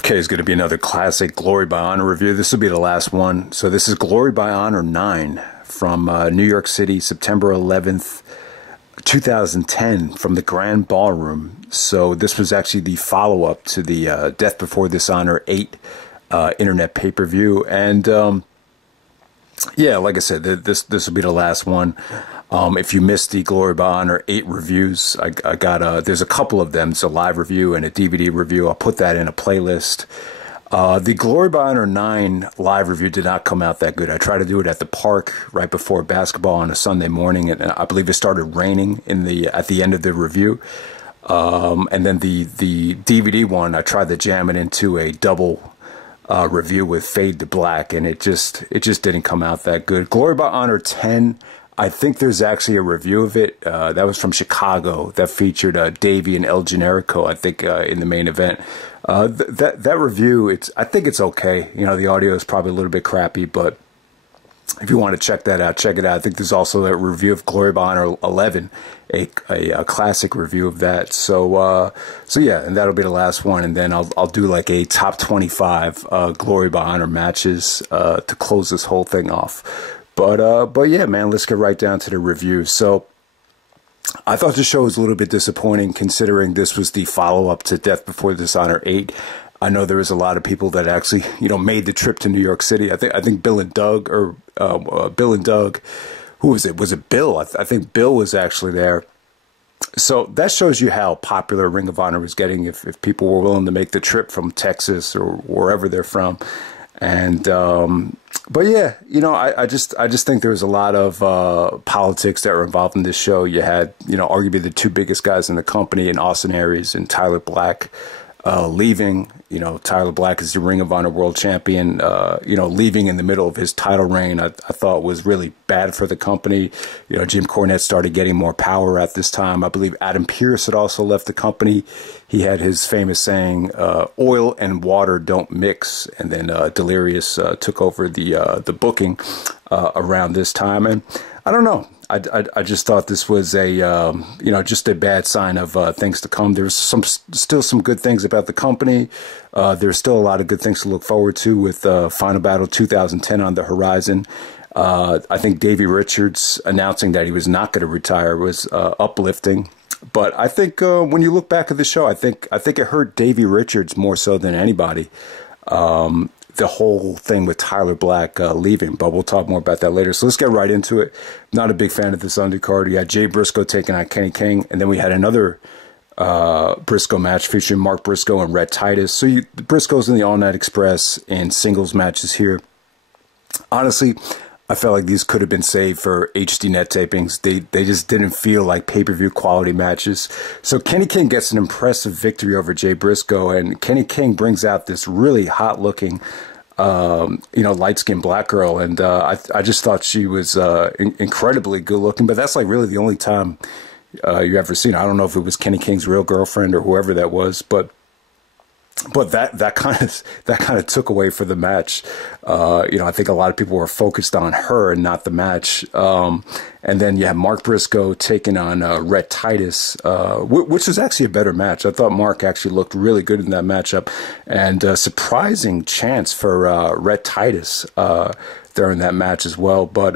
Okay, it's going to be another classic Glory by Honor review. This will be the last one. So this is Glory by Honor 9 from New York City, September 11th, 2010, from the Grand Ballroom. So this was actually the follow-up to the Death Before Dishonor 8 internet pay-per-view. And yeah, like I said, this will be the last one. If you missed the Glory by Honor 8 reviews, I got there's a couple of them. It's a live review and a DVD review. I'll put that in a playlist. The Glory by Honor 9 live review did not come out that good. I tried to do it at the park right before basketball on a Sunday morning, and I believe it started raining at the end of the review. And then the DVD one, I tried to jam it into a double review with Fade to Black, and it just didn't come out that good. Glory by Honor 10. I think there's actually a review of it that was from Chicago that featured Davey and El Generico, I think, in the main event. That review, I think it's okay. You know, the audio is probably a little bit crappy, but if you want to check that out, check it out. I think there's also a review of Glory by Honor 11, a classic review of that. So yeah, and that'll be the last one, and then I'll do like a top 25 Glory by Honor matches to close this whole thing off. But yeah, man, let's get right down to the review. So I thought the show was a little bit disappointing considering this was the follow-up to Death Before Dishonor 8. I know there was a lot of people that actually, you know, made the trip to New York City. I think Bill and Doug, or Bill and Doug, who was it? Was it Bill? I think Bill was actually there. So that shows you how popular Ring of Honor was getting if people were willing to make the trip from Texas or wherever they're from. And but yeah, you know, I just think there was a lot of politics that were involved in this show. You had, you know, arguably the two biggest guys in the company, in Austin Aries and Tyler Black, leaving. You know, Tyler Black is the Ring of Honor World Champion. You know, leaving in the middle of his title reign, I thought was really bad for the company. You know, Jim Cornette started getting more power at this time. I believe Adam Pearce had also left the company. He had his famous saying, "Oil and water don't mix." And then Delirious took over the booking around this time. And I don't know. I just thought this was a, you know, just a bad sign of things to come. There's still some good things about the company. There's still a lot of good things to look forward to with Final Battle 2010 on the horizon. I think Davey Richards announcing that he was not going to retire was uplifting. But I think when you look back at the show, I think it hurt Davey Richards more so than anybody. The whole thing with Tyler Black leaving, but we'll talk more about that later. So let's get right into it. Not a big fan of this undercard. You had Jay Briscoe taking on Kenny King, and then we had another Briscoe match featuring Mark Briscoe and Rhett Titus. So the Briscoes in the All Night Express and singles matches here. Honestly, I felt like these could have been saved for HD net tapings. They just didn't feel like pay-per-view quality matches. So Kenny King gets an impressive victory over Jay Briscoe, and Kenny King brings out this really hot-looking, you know, light-skinned black girl, and I just thought she was incredibly good-looking. But that's like really the only time you ever seen her. I don't know if it was Kenny King's real girlfriend or whoever that was, but that kind of took away for the match. You know, I think a lot of people were focused on her and not the match. And then you have Mark Briscoe taking on Rhett Titus, which was actually a better match. I thought Mark actually looked really good in that matchup, and surprising chance for Rhett Titus during that match as well. But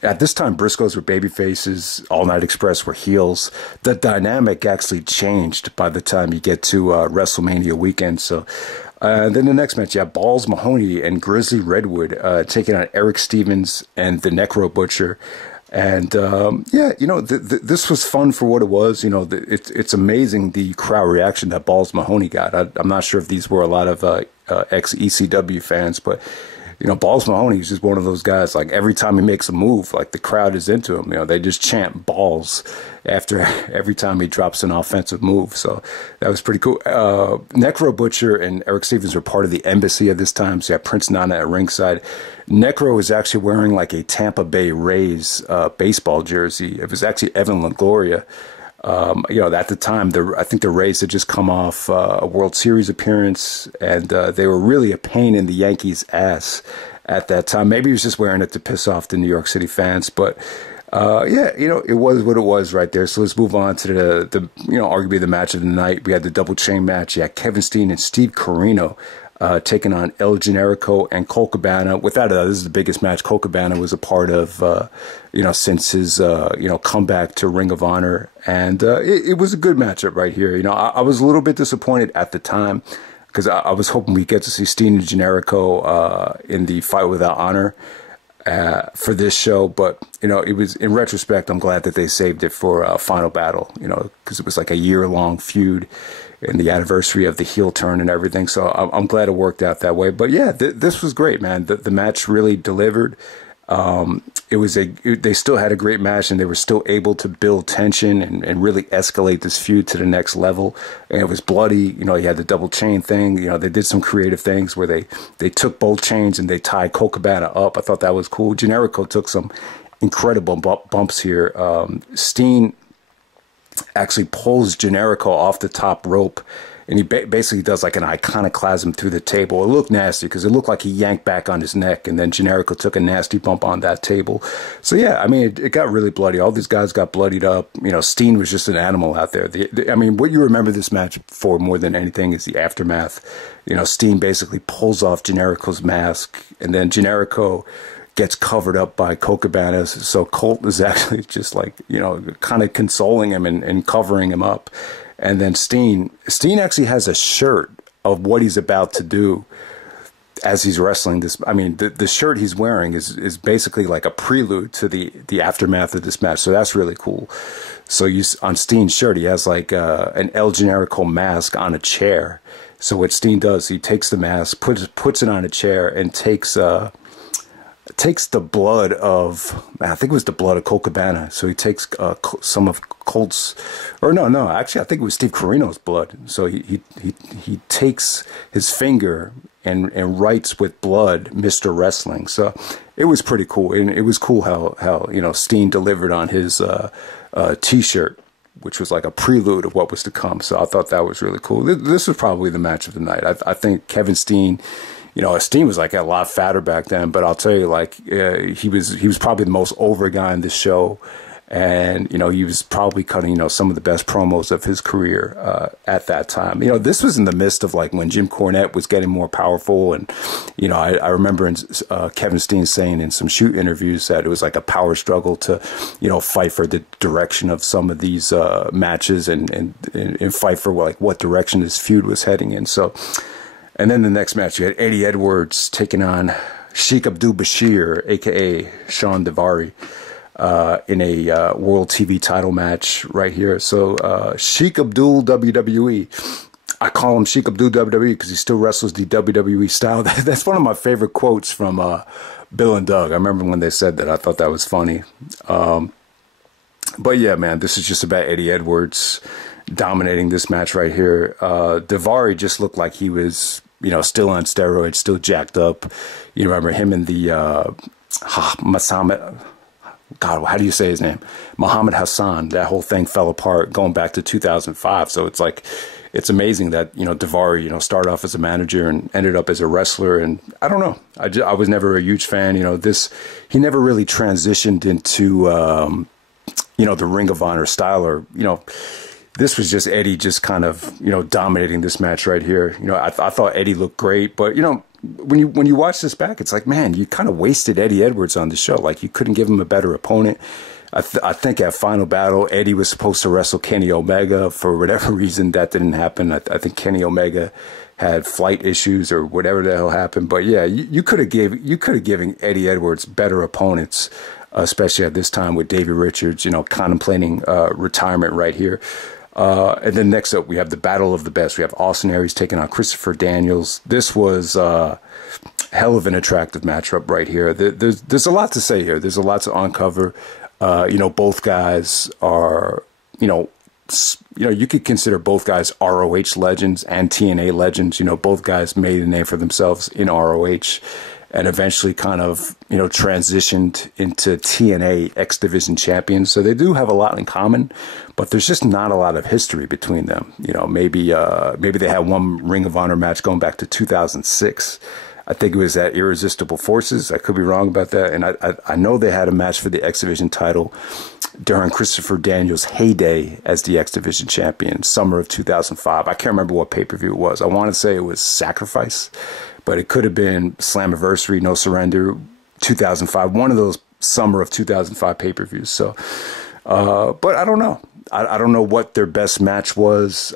at this time, Briscoes were baby faces, All Night Express were heels. The dynamic actually changed by the time you get to WrestleMania weekend. So, then the next match, you have Ballz, Mahoney, and Grizzley Redwood taking on Erick Stevens and the Necro Butcher. And yeah, you know, this was fun for what it was. You know, it's amazing the crowd reaction that Ballz Mahoney got. I'm not sure if these were a lot of ex-ECW fans, but you know, Ballz Mahoney is just one of those guys, like every time he makes a move, like the crowd is into him. You know, they just chant balls after every time he drops an offensive move. So that was pretty cool. Necro Butcher and Erick Stevens were part of the embassy at this time. So you have Prince Nana at ringside. Necro was actually wearing like a Tampa Bay Rays baseball jersey. It was actually Evan Longoria. You know, at the time, I think the Rays had just come off a World Series appearance, and they were really a pain in the Yankees' ass at that time. Maybe he was just wearing it to piss off the New York City fans, but Yeah, it was what it was right there. So let's move on to the arguably the match of the night. We had the double chain match. Yeah, Kevin Steen and Steve Corino taking on El Generico and Colt Cabana. Without a doubt, this is the biggest match Colt Cabana was a part of, since his, comeback to Ring of Honor. And it was a good matchup right here. I was a little bit disappointed at the time because I was hoping we'd get to see Steen and Generico in the Fight Without Honor for this show, but it was, in retrospect, I'm glad that they saved it for Final Battle, because it was like a year-long feud and the anniversary of the heel turn and everything. So I'm glad it worked out that way. But yeah, this was great, man. The match really delivered. They still had a great match, and they were still able to build tension and really escalate this feud to the next level. And it was bloody. You had the double chain thing. They did some creative things where they took both chains and they tied Colt Cabana up. I thought that was cool. Generico took some incredible bumps here. Steen actually pulls Generico off the top rope, and he basically does like an iconoclasm through the table. It looked nasty because it looked like he yanked back on his neck, and then Generico took a nasty bump on that table. So yeah, I mean, it got really bloody. All these guys got bloodied up. Steen was just an animal out there. I mean, what you remember this match for more than anything is the aftermath. Steen basically pulls off Generico's mask, and then Generico gets covered up by Colt Cabana. So Colt is actually just like, kind of consoling him and covering him up. And then Steen actually has a shirt of what he's about to do as he's wrestling this. I mean, the shirt he's wearing is basically like a prelude to the aftermath of this match. So that's really cool. So on Steen's shirt, he has like an El Generico mask on a chair. So what Steen does, he takes the mask, puts it on a chair, and takes the blood of, I think it was the blood of Colt Cabana. So he takes some of Colt's, or no, actually I think it was Steve Corino's blood. So he takes his finger and writes with blood Mr. Wrestling. So it was pretty cool, and it was cool how Steen delivered on his t-shirt, which was like a prelude of what was to come. So I thought that was really cool. This was probably the match of the night. I think Kevin Steen. Steen was like a lot fatter back then, but I'll tell you, like, he was probably the most over guy in the show, and he was probably cutting some of the best promos of his career at that time. This was in the midst of like when Jim Cornette was getting more powerful, and I remember Kevin Steen saying in some shoot interviews that it was like a power struggle to fight for the direction of some of these matches and fight for like what direction this feud was heading in. So. And then the next match, you had Eddie Edwards taking on Sheik Abdul Bashir, a.k.a. Sean Davari, in a World TV title match right here. So Sheik Abdul WWE. I call him Sheik Abdul WWE because he still wrestles the WWE style. That's one of my favorite quotes from Bill and Doug. I remember when they said that. I thought that was funny. But yeah, man, this is just about Eddie Edwards dominating this match right here. Davari just looked like he was, still on steroids, still jacked up. You remember him in the God, how do you say his name? Muhammad Hassan. That whole thing fell apart going back to 2005. So it's like, it's amazing that, Davari, started off as a manager and ended up as a wrestler. And I don't know. I was never a huge fan. He never really transitioned into, the Ring of Honor style, or, this was just Eddie just kind of, dominating this match right here. I thought Eddie looked great, but, when you watch this back, it's like, man, you kind of wasted Eddie Edwards on the show. Like, you couldn't give him a better opponent. I think at Final Battle, Eddie was supposed to wrestle Kenny Omega. For whatever reason, that didn't happen. I think Kenny Omega had flight issues or whatever the hell happened. But yeah, you could have given Eddie Edwards better opponents, especially at this time with Davey Richards, contemplating retirement right here. And then next up, we have the Battle of the Best. We have Austin Aries taking on Christopher Daniels. This was hell of an attractive matchup right here. There's a lot to say here. There's a lot to uncover. Both guys are, you could consider both guys ROH legends and TNA legends. Both guys made a name for themselves in ROH and eventually kind of, transitioned into TNA X Division champions. So they do have a lot in common, but there's just not a lot of history between them. Maybe they had one Ring of Honor match going back to 2006. I think it was at Irresistible Forces. I could be wrong about that. And I know they had a match for the X Division title during Christopher Daniels' heyday as the X Division champion, summer of 2005. I can't remember what pay-per-view it was. I want to say it was Sacrifice, but it could have been Slammiversary, No Surrender, 2005, one of those summer of 2005 pay-per-views. So, but I don't know. I don't know what their best match was.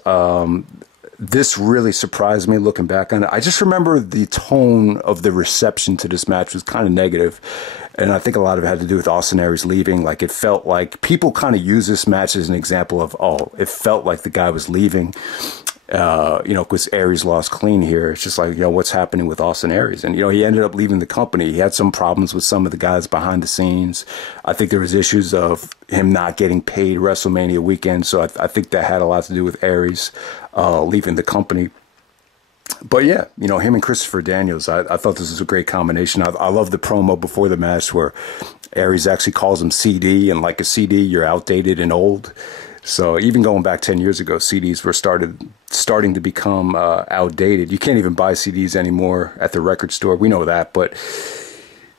This really surprised me looking back on it. I just remember the tone of the reception to this match was kind of negative. And I think a lot of it had to do with Austin Aries leaving. Like, it felt like people kind of use this match as an example of, oh, it felt like the guy was leaving. You know, because Aries lost clean here. It's just like, you know, what's happening with Austin Aries? And, you know, he ended up leaving the company. He had some problems with some of the guys behind the scenes. I think there was issues of him not getting paid WrestleMania weekend. So I think that had a lot to do with Aries leaving the company. But yeah, you know, him and Christopher Daniels, I thought this was a great combination. I love the promo before the match where Aries actually calls him CD, and like a CD, you're outdated and old. So even going back 10 years ago, CDs were starting to become outdated. You can't even buy CDs anymore at the record store. We know that, but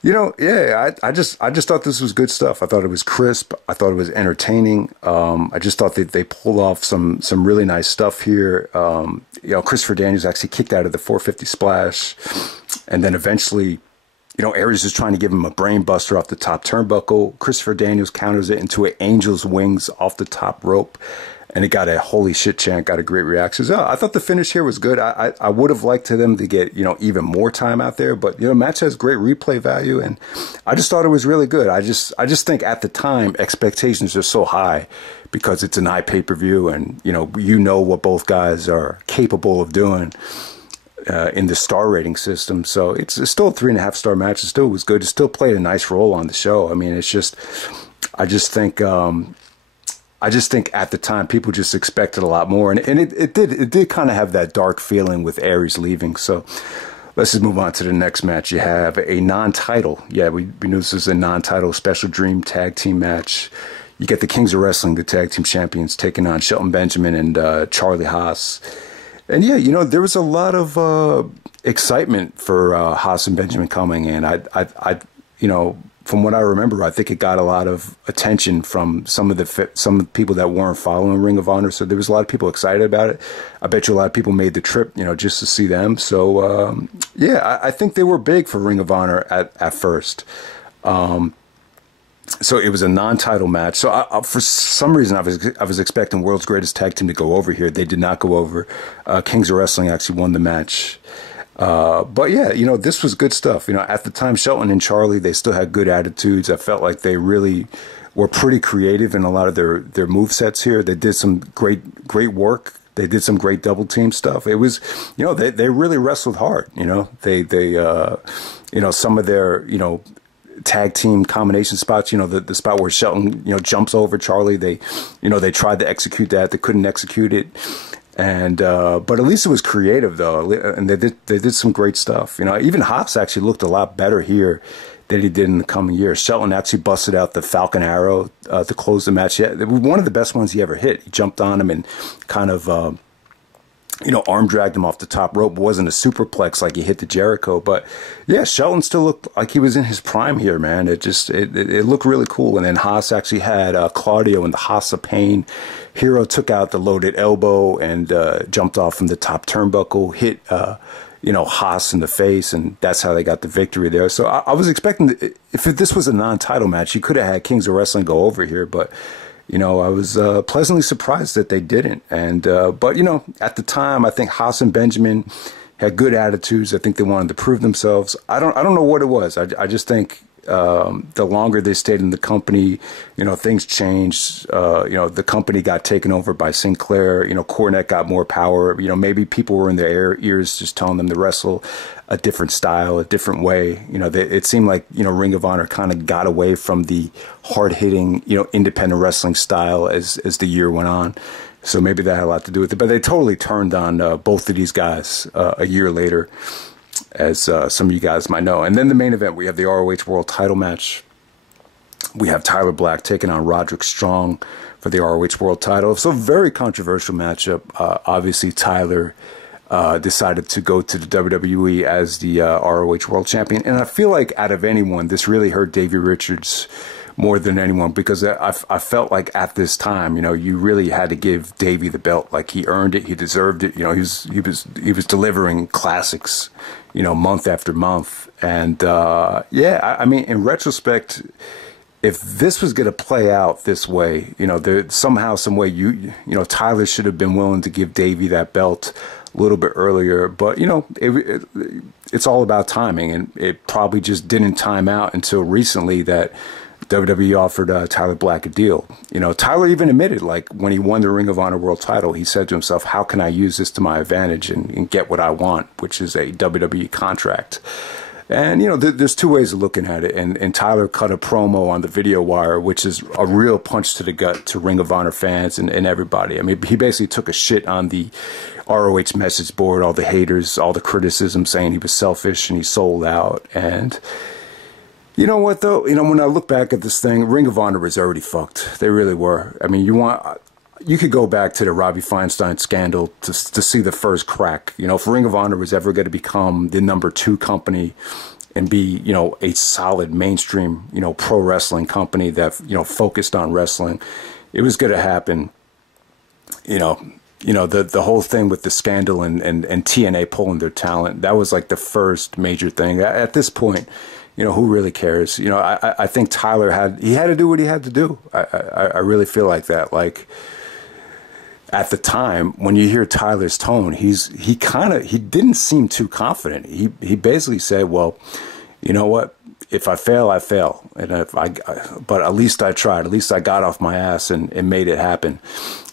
you know, yeah, I just thought this was good stuff. I thought it was crisp. I thought it was entertaining. I just thought that they pulled off some really nice stuff here. You know, Christopher Daniels actually kicked out of the 450 splash, and then eventually, you know, Aries is trying to give him a brain buster off the top turnbuckle. Christopher Daniels counters it into an angel's wings off the top rope. And it got a holy shit chant, got a great reaction. So I thought the finish here was good. I would have liked to them to get, you know, even more time out there. But, you know, match has great replay value. And I just thought it was really good. I just think at the time, expectations are so high because it's an pay-per-view. And, you know what both guys are capable of doing in the star rating system. So it's still a 3.5-star match. It still was good. It still played a nice role on the show. I mean, it's just, I just think at the time people just expected a lot more, and it did kind of have that dark feeling with Aries leaving. So let's just move on to the next match. You have a non-title. Yeah, we knew this was a non-title Special Dream tag team match. You get the Kings of Wrestling, the tag team champions, taking on Shelton Benjamin and Charlie Haas. And yeah, you know, there was a lot of excitement for Haas and Benjamin coming in. You know, from what I remember, I think it got a lot of attention from some of the people that weren't following Ring of Honor. So there was a lot of people excited about it. I bet you a lot of people made the trip, you know, just to see them. So yeah, I think they were big for Ring of Honor at first. So it was a non-title match. So for some reason, I was expecting World's Greatest Tag Team to go over here. They did not go over. Kings of Wrestling actually won the match. But yeah, you know, this was good stuff. You know, at the time, Shelton and Charlie, they still had good attitudes. I felt like they really were pretty creative in a lot of their movesets here. They did some great work. They did some great double team stuff. It was, you know, they really wrestled hard. You know, they you know, some of their, you know, tag team combination spots, you know, the spot where Shelton, you know, jumps over Charlie. They tried to execute that. They couldn't execute it. And but at least it was creative though, and they did some great stuff. You know, even Haas actually looked a lot better here than he did in the coming years. Shelton actually busted out the Falcon Arrow to close the match. Yeah, one of the best ones he ever hit. He jumped on him and kind of you know, arm dragged him off the top rope. It wasn't a superplex like he hit the Generico, but yeah, Shelton still looked like he was in his prime here, man. It looked really cool. And then Haas actually had Claudio in the Haas of Pain. Hero took out the loaded elbow and jumped off from the top turnbuckle, hit you know, Haas in the face, and that's how they got the victory there. So I was expecting, if this was a non-title match, you could have had Kings of Wrestling go over here, but you know, I was pleasantly surprised that they didn't. And but you know, at the time, I think Haas and Benjamin had good attitudes. I think they wanted to prove themselves. I don't know what it was. I just think the longer they stayed in the company, you know, things changed. You know, the company got taken over by Sinclair. You know, Cornette got more power. You know, maybe people were in their ears just telling them to wrestle a different style, a different way. You know, it seemed like, you know, Ring of Honor kind of got away from the hard-hitting, you know, independent wrestling style as the year went on. So maybe that had a lot to do with it. But they totally turned on both of these guys a year later, as some of you guys might know. And then the main event, we have the ROH World Title match. We have Tyler Black taking on Roderick Strong for the ROH World Title. So very controversial matchup. Obviously, Tyler decided to go to the WWE as the ROH World Champion. And I feel like out of anyone, this really hurt Davey Richards more than anyone, because I felt like at this time, you know, you really had to give Davey the belt. Like, he earned it, he deserved it. You know, he was delivering classics, you know, month after month. And yeah, I mean, in retrospect, if this was going to play out this way, you know, there somehow, some way, you know, Tyler should have been willing to give Davey that belt a little bit earlier. But, you know, it's all about timing, and it probably just didn't time out until recently that WWE offered Tyler Black a deal. You know, Tyler even admitted, like, when he won the Ring of Honor World title, he said to himself, how can I use this to my advantage and get what I want, which is a WWE contract. And, you know, there's two ways of looking at it. And Tyler cut a promo on the video wire, which is a real punch to the gut to Ring of Honor fans and everybody. I mean, he basically took a shit on the ROH message board, all the haters, all the criticism, saying he was selfish and he sold out. And you know what, though? You know, when I look back at this thing, Ring of Honor was already fucked. They really were. I mean, you could go back to the Robbie Feinstein scandal to see the first crack. You know, if Ring of Honor was ever going to become the #2 company and be, you know, a solid mainstream, you know, pro wrestling company that, you know, focused on wrestling, it was going to happen. You know, the whole thing with the scandal and TNA pulling their talent, that was like the first major thing. At this point, you know, who really cares? You know, I think Tyler had to do what he had to do. I really feel like that. Like, at the time, when you hear Tyler's tone, he didn't seem too confident. He basically said, well, you know what? If I fail, I fail. And but at least I tried. At least I got off my ass and made it happen.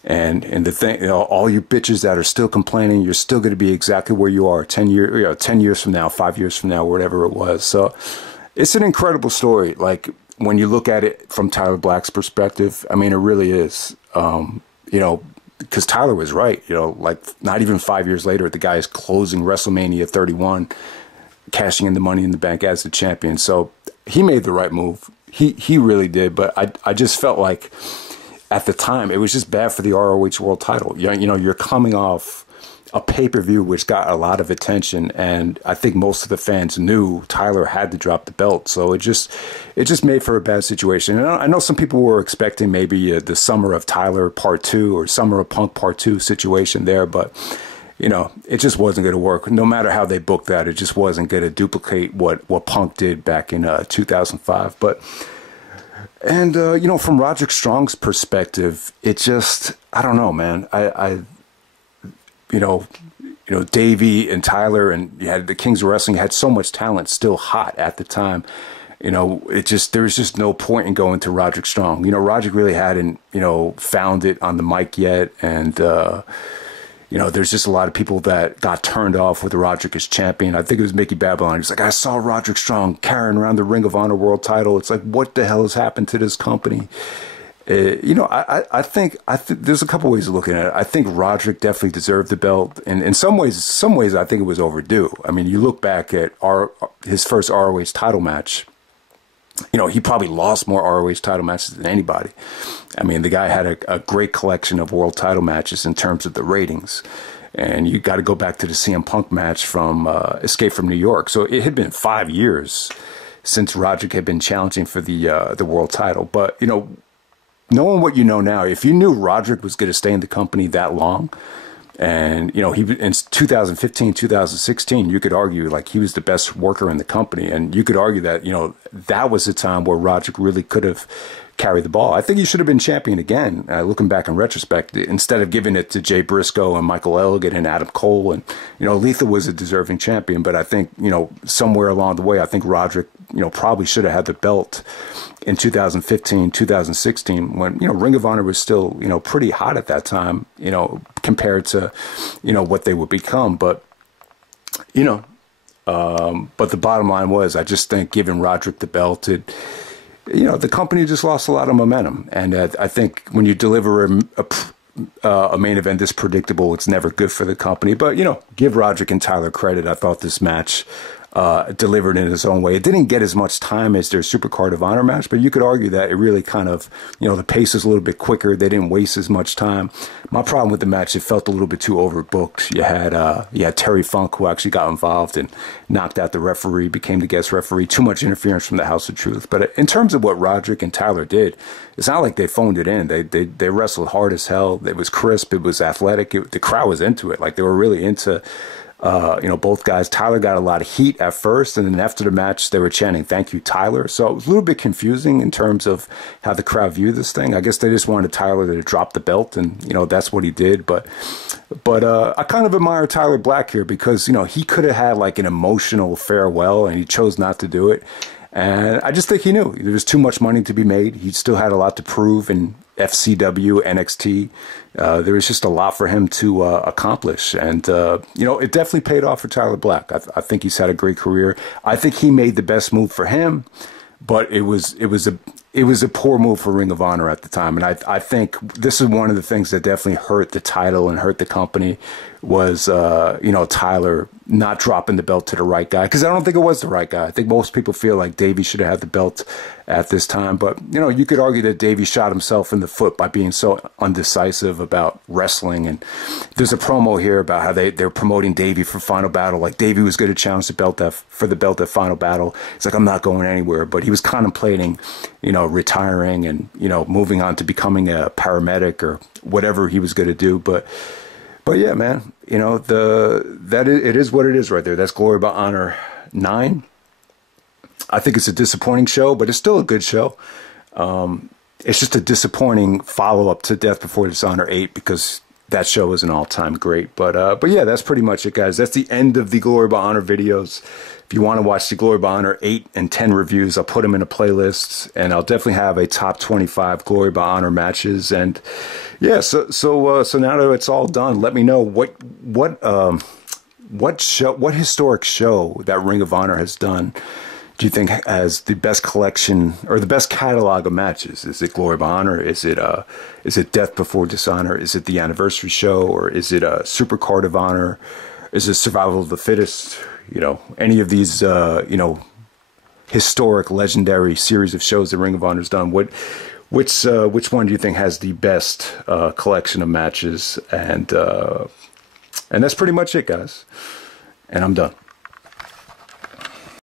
And the thing, you know, all you bitches that are still complaining, you're still going to be exactly where you are 10 years from now, 5 years from now, whatever it was. So it's an incredible story. Like, when you look at it from Tyler Black's perspective, I mean, it really is. You know, because Tyler was right. You know, like, not even 5 years later, the guy is closing WrestleMania 31, cashing in the Money in the Bank as the champion. So he made the right move. He really did. But I just felt like at the time it was just bad for the ROH World title. You know, you're coming off a pay-per-view which got a lot of attention, and I think most of the fans knew Tyler had to drop the belt. So it just made for a bad situation. And I know some people were expecting maybe the Summer of Tyler Part 2 or Summer of Punk Part 2 situation there, but you know, it just wasn't going to work. No matter how they booked that, it just wasn't going to duplicate what Punk did back in 2005. But you know, from Roderick Strong's perspective, it just, I don't know, man. You know, Davey and Tyler, and you had the Kings of Wrestling, had so much talent still hot at the time. You know, there was just no point in going to Roderick Strong. You know, Roderick really hadn't, you know, found it on the mic yet. And, you know, there's just a lot of people that got turned off with Roderick as champion. I think it was Mickey Babylon. He's like, I saw Roderick Strong carrying around the Ring of Honor World title. It's like, what the hell has happened to this company? You know, I think there's a couple ways of looking at it. I think Roderick definitely deserved the belt, and in some ways I think it was overdue. I mean, you look back at his first ROH title match. You know, he probably lost more ROH title matches than anybody. I mean, the guy had a great collection of world title matches in terms of the ratings. And you got to go back to the CM Punk match from Escape from New York. So it had been 5 years since Roderick had been challenging for the world title. But, you know, knowing what you know now, if you knew Roderick was going to stay in the company that long, and, you know, he in 2015, 2016, you could argue like he was the best worker in the company. And you could argue that, you know, that was the time where Roderick really could have carried the ball. I think he should have been champion again, looking back in retrospect, instead of giving it to Jay Briscoe and Michael Elgin and Adam Cole. And, you know, Lethal was a deserving champion. But I think, you know, somewhere along the way, I think Roderick, you know, probably should have had the belt in 2015, 2016, when, you know, Ring of Honor was still, you know, pretty hot at that time, you know, compared to, you know, what they would become. But, you know, but the bottom line was, I just think giving Roderick the belt, you know, the company just lost a lot of momentum. And I think when you deliver a main event this predictable, it's never good for the company. But, you know, give Roderick and Tyler credit. I thought this match delivered in its own way. It didn't get as much time as their Supercard of Honor match, but you could argue that it really kind of, you know, the pace was a little bit quicker. They didn't waste as much time. My problem with the match, it felt a little bit too overbooked. You had Terry Funk, who actually got involved and knocked out the referee, became the guest referee. Too much interference from the House of Truth. But in terms of what Roderick and Tyler did, it's not like they phoned it in. They wrestled hard as hell. It was crisp. It was athletic. The crowd was into it. Like, they were really into you know, both guys. Tyler got a lot of heat at first, and then after the match, they were chanting, "Thank you, Tyler." So it was a little bit confusing in terms of how the crowd viewed this thing. I guess they just wanted Tyler to drop the belt, and, you know, that's what he did. But I kind of admire Tyler Black here because, you know, he could have had like an emotional farewell, and he chose not to do it. And I just think he knew there was too much money to be made. He still had a lot to prove in FCW, NXT. There was just a lot for him to accomplish. And, you know, it definitely paid off for Tyler Black. I think he's had a great career. I think he made the best move for him, but it was a poor move for Ring of Honor at the time. And I think this is one of the things that definitely hurt the title and hurt the company was, you know, Tyler not dropping the belt to the right guy. Because I don't think it was the right guy. I think most people feel like Davey should have had the belt at this time. But, you know, you could argue that Davey shot himself in the foot by being so undecisive about wrestling. And there's a promo here about how they're promoting Davey for Final Battle. Like, Davey was going to challenge the belt for the belt at Final Battle. It's like, I'm not going anywhere. But he was contemplating, you know, retiring and, you know, moving on to becoming a paramedic or whatever he was going to do. But yeah, man, you know, it is what it is right there. That's Glory by Honor 9. I think it's a disappointing show, but it's still a good show. It's just a disappointing follow-up to Death Before Dishonor 8 because that show is an all-time great. But yeah, that's pretty much it, guys. That's the end of the Glory by Honor videos. If you want to watch the Glory by Honor 8 and 10 reviews, I'll put them in a playlist, and I'll definitely have a top 25 Glory by Honor matches. And yeah, so now that it's all done, let me know what historic show that Ring of Honor has done do you think has the best collection or the best catalog of matches? Is it Glory by Honor? Is it Death Before Dishonor? Is it the Anniversary Show? Or is it a Supercard of Honor? Is it Survival of the Fittest? You know, any of these, you know, historic, legendary series of shows that Ring of Honor's done. Which one do you think has the best collection of matches? And that's pretty much it, guys. And I'm done.